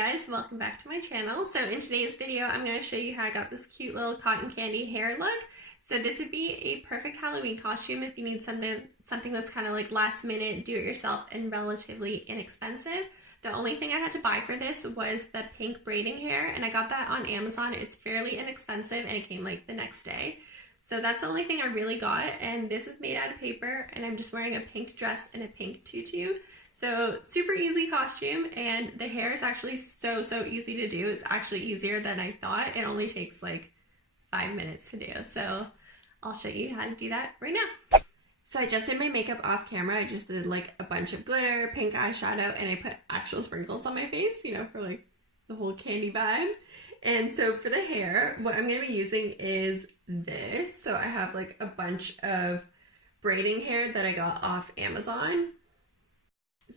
guys, welcome back to my channel. So in today's video, I'm going to show you how I got this cute little cotton candy hair look. So this would be a perfect Halloween costume if you need something that's kind of like last minute, do it yourself, and relatively inexpensive. The only thing I had to buy for this was the pink braiding hair, and I got that on Amazon. It's fairly inexpensive and it came like the next day. So that's the only thing I really got, and this is made out of paper, and I'm just wearing a pink dress and a pink tutu. So super easy costume, and the hair is actually so easy to do. It's actually easier than I thought. It only takes like 5 minutes to do. So I'll show you how to do that right now. So I just did my makeup off camera. I just did like a bunch of glitter, pink eyeshadow, and I put actual sprinkles on my face, you know, for like the whole candy vibe. And so for the hair, what I'm going to be using is this. So I have like a bunch of braiding hair that I got off Amazon.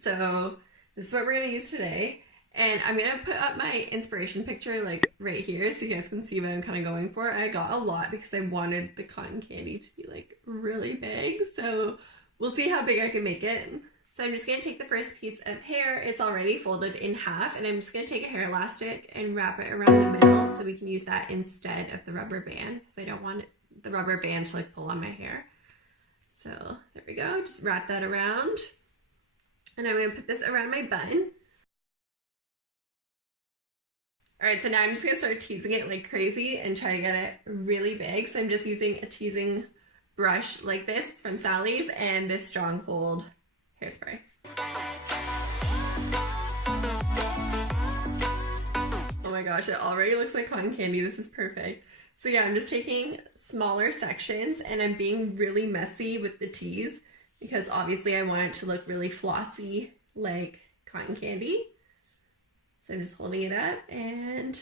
So this is what we're going to use today. And I'm going to put up my inspiration picture like right here so you guys can see what I'm kind of going for. I got a lot because I wanted the cotton candy to be like really big. So we'll see how big I can make it. So I'm just going to take the first piece of hair. It's already folded in half, and I'm just going to take a hair elastic and wrap it around the middle so we can use that instead of the rubber band because I don't want the rubber band to like pull on my hair. So there we go. Just wrap that around. And I'm going to put this around my bun. Alright, so now I'm just going to start teasing it like crazy and try to get it really big. So I'm just using a teasing brush like this. It's from Sally's, and this Stronghold hairspray. Oh my gosh, it already looks like cotton candy. This is perfect. So yeah, I'm just taking smaller sections and I'm being really messy with the tease because obviously I want it to look really flossy like cotton candy. So I'm just holding it up and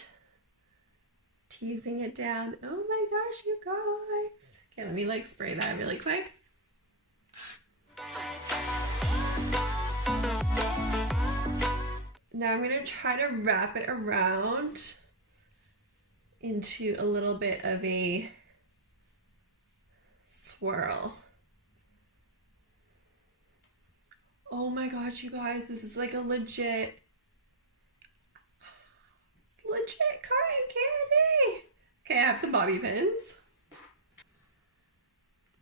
teasing it down. Oh my gosh, you guys. Okay, let me like spray that really quick. Now I'm going to try to wrap it around into a little bit of a swirl. Oh my gosh, you guys, this is like a legit cotton candy. Okay, I have some bobby pins.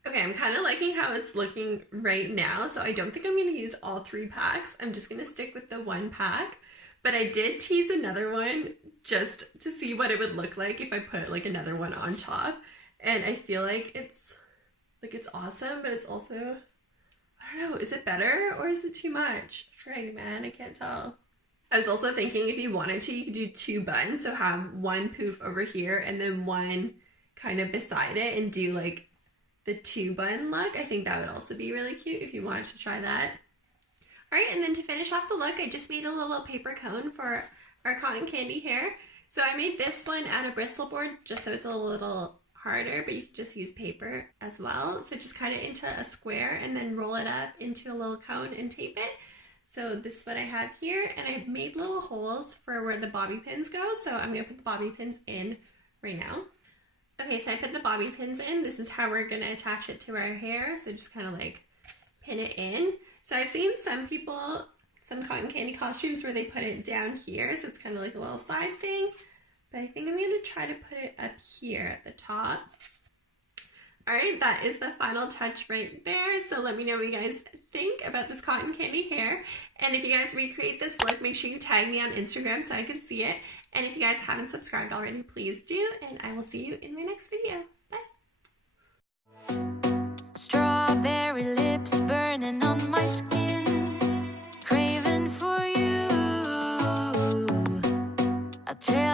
Okay, I'm kind of liking how it's looking right now, so I don't think I'm going to use all 3 packs. I'm just going to stick with the 1 pack, but I did tease another one just to see what it would look like if I put like another one on top, and I feel like it's awesome, but it's also, I don't know, is it better or is it too much? Frig, man, I can't tell. I was also thinking if you wanted to, you could do 2 buttons, so have 1 poof over here and then 1 kind of beside it and do like the 2 bun look. I think that would also be really cute if you wanted to try that. Alright, and then to finish off the look, I just made a little paper cone for our cotton candy hair. So I made this one out of Bristol board just so it's a little harder, but you can just use paper as well. So just cut it into a square and then roll it up into a little cone and tape it. So this is what I have here, and I've made little holes for where the bobby pins go, so I'm going to put the bobby pins in right now. Okay, so I put the bobby pins in. This is how we're going to attach it to our hair, so just kind of like pin it in. So I've seen some people, some cotton candy costumes where they put it down here, so it's kind of like a little side thing, but I think I'm going to try to put it up here at the top. Alright, that is the final touch right there. So let me know what you guys think about this cotton candy hair. And if you guys recreate this look, make sure you tag me on Instagram so I can see it. And if you guys haven't subscribed already, please do. And I will see you in my next video. Bye. Strawberry lips burning on my skin, craving for you. I tell